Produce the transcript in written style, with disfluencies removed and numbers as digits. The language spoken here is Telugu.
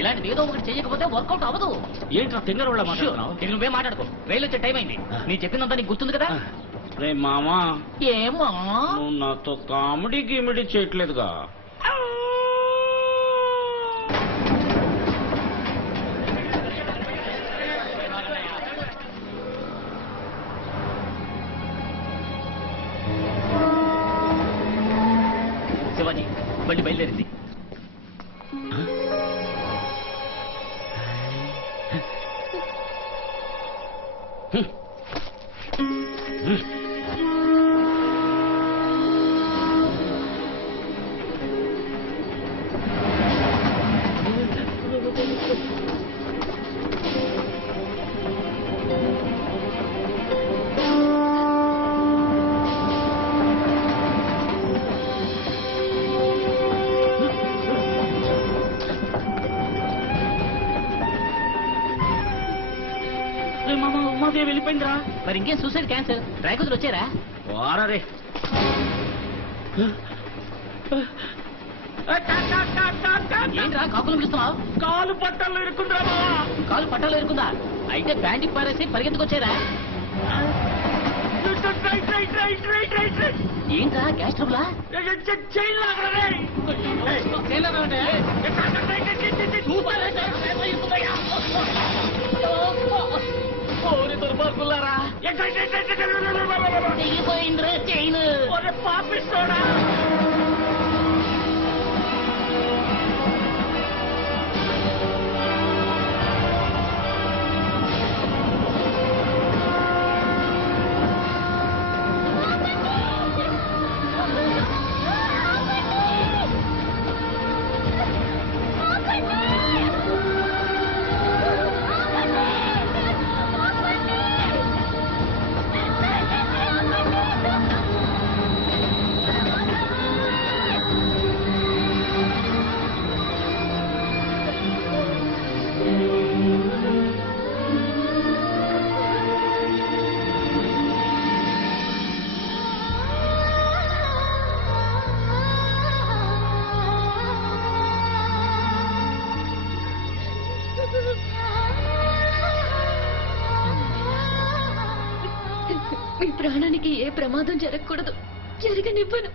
ఇలాంటిది ఏదో ఒకటి చేయకపోతే వర్కౌట్ అవ్వదు. ఏంట్రా తింగర వాళ్ళ మాట్లాడుతున్నావు? ఇక నువ్వే మాట్లాడుకో. రైలు వచ్చే టైం అయింది. నీ చెప్పిందంతా నీకు గుర్తుంది కదా? రే మామా, ఏమా నువ్వు నాతో కామెడీ గిమిడీ చేయట్లేదుగా? శివాజీ బండి బయలుదేరింది. ఉమాదేవి వెళ్ళిపోయిందిరా. మరి ఇంకేం సూసైడ్ క్యాన్సర్ రైకులు వచ్చారా? వారే ఏంట్రా కాకులు పిలుస్తున్నావు? కాలు పట్టాలు ఇరుకుందిరా బావా. కాలు పట్టాలో ఇరుకుందా? అయితే ప్యాంటికి పారేసి పరిగెత్తుకొచ్చారా? ఏంట్రా గ్యాస్ ట్రబులా? దుర్మార్గులారా తెగిపోయిందిరా చైన్. పాపిస్తోడా మీ ప్రాణానికి ఏ ప్రమాదం జరగకూడదు. జరగనివ్వను.